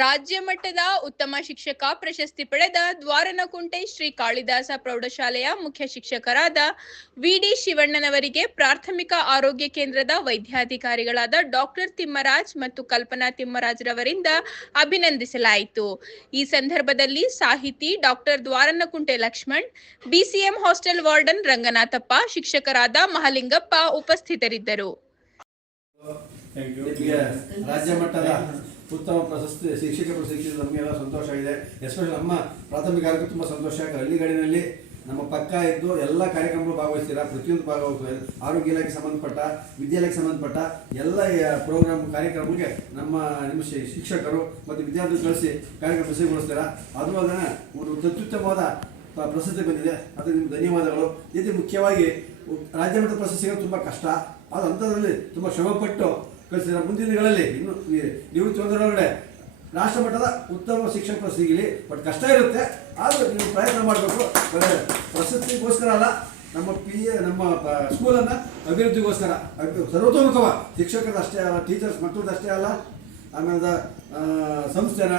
ರಾಜ್ಯ ಮಟ್ಟದ ಉತ್ತಮ ಶಿಕ್ಷಕ ಪ್ರಶಸ್ತಿ ಪಡೆದ ದ್ವಾರನಕುಂಟೆ ಶ್ರೀ ಕಾಳಿದಾಸ ಪ್ರೌಢಶಾಲೆಯ ಮುಖ್ಯ ಶಿಕ್ಷಕರಾದ ವಿಡಿ ಶಿವಣ್ಣನವರಿಗೆ ಪ್ರಾಥಮಿಕ ಆರೋಗ್ಯ ಕೇಂದ್ರದ ವೈದ್ಯಾಧಿಕಾರಿಗಳಾದ ಡಾಕ್ಟರ್ ತಿಮ್ಮರಾಜ್ ಮತ್ತು ಕಲ್ಪನಾ ತಿಮ್ಮರಾಜ್ ರವರಿಂದ ಅಭಿನಂದಿಸಲಾಯಿತು. ಈ ಸಂದರ್ಭದಲ್ಲಿ ಸಾಹಿತಿ doctor Dwaranakunte Lakshman B C M hostel warden Ranganathappa, ಶಿಕ್ಷಕರಾದ ಮಹಲಿಂಗಪ್ಪ ಉಪಸ್ಥಿತರಿದ್ದರು. ರಾಜ್ಯ ಮಟ್ಟದ ಉತ್ತಮ ಪ್ರಶಸ್ತಿ, ಶಿಕ್ಷಕ ಪ್ರಶಸ್ತಿ ನಮಗೆಲ್ಲ ಸಂತೋಷ ಇದೆ ಎಸ್ಪೆಷಲಿ ನಮ್ಮ ಪ್ರಾಥಮಿಕ ಆರೋಗ್ಯ ತುಂಬ ಸಂತೋಷ ಆಗಿದೆ ಹಳ್ಳಿಗಾಡಿನಲ್ಲಿ ನಮ್ಮ ಪಕ್ಕ ಇದ್ದು ಎಲ್ಲ ಕಾರ್ಯಕ್ರಮಗಳು ಭಾಗವಹಿಸ್ತೀರಾ? ಪ್ರತಿಯೊಂದು ಭಾಗವಹಿಸ್ತಾರೆ? ಆರೋಗ್ಯ ಇಲಾಖೆ ಸಂಬಂಧಪಟ್ಟ, ವಿದ್ಯಾಲಯಕ್ಕೆ ಸಂಬಂಧಪಟ್ಟ ಎಲ್ಲ ಪ್ರೋಗ್ರಾಮ್ ಕಾರ್ಯಕ್ರಮಕ್ಕೆ ನಮ್ಮ, ನಿಮ್ಮ ಶಿಕ್ಷಕರು ಮತ್ತು ವಿದ್ಯಾರ್ಥಿಗಳು ಕಳಿಸಿ ಕಾರ್ಯಕ್ರಮ ಯಶಸ್ವಿಗೊಳಿಸ್ತೀರಾ ಅದು ಅದನ್ನು ಒಂದು ಅತ್ಯುತ್ತಮವಾದ ಪ್ರಶಸ್ತಿ ಬಂದಿದೆ. ಅದಕ್ಕೆ ನಿಮ್ಗೆ ಧನ್ಯವಾದಗಳು. ಇದು ಮುಖ್ಯವಾಗಿ ರಾಜ್ಯಮಟ್ಟದ ರಾಜ್ಯ ಮಟ್ಟದ ಪ್ರಶಸ್ತಿಗಳು ತುಂಬ ಕಷ್ಟ. ಅದು ಅಂಥದ್ರಲ್ಲಿ ತುಂಬ ಶ್ರಮಪಟ್ಟು ಕಳಿಸಿದ ಮುಂದಿನ ದಿನಗಳಲ್ಲಿ ಇನ್ನು ನಿವೃತ್ತಿ ಹೊಂದರೊಳಗಡೆ ರಾಷ್ಟ್ರ ಮಟ್ಟದ ಉತ್ತಮ ಶಿಕ್ಷಣ ಸಿಗಲಿ ಬಟ್ ಕಷ್ಟ ಇರುತ್ತೆ. ಆದರೂ ನೀವು ಪ್ರಯತ್ನ ಮಾಡಬೇಕು. ಪ್ರಶಸ್ತಿಗೋಸ್ಕರ ಅಲ್ಲ, ನಮ್ಮ ಪಿ ನಮ್ಮ ಸ್ಕೂಲನ್ನು ಅಭಿವೃದ್ಧಿಗೋಸ್ಕರ. ಅಭಿ- ಸರ್ವತೋಮುಖವ. ಶಿಕ್ಷಕರದಷ್ಟೇ ಅಲ್ಲ ಟೀಚರ್ಸ್ ಮಕ್ಕಳದಷ್ಟೇ ಅಲ್ಲ. ಆಮೇಲೆ ಸಂಸ್ಥೆನ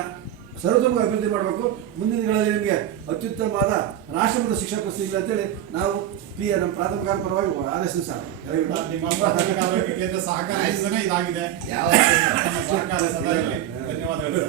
ಸರ್ವತೋಮುಖ ಅಭಿವೃದ್ಧಿ ಮಾಡಬೇಕು. ಮುಂದಿನ ದಿನಗಳಲ್ಲಿ ನಿಮಗೆ ಅತ್ಯುತ್ತಮವಾದ ರಾಷ್ಟ್ರಮಟ್ಟದ ಶಿಕ್ಷಣ ಪ್ರಶಸ್ತಿ ಸಿಗಲಿ ಅಂತೇಳಿ ನಾವು ಪಿ ಎ ನಮ್ಮ ಪ್ರಾಥಮಿಕ ಪರವಾಗಿ ಆದೇಶ ಸರ್ ಇದಾಗಿದೆ. ಧನ್ಯವಾದಗಳು.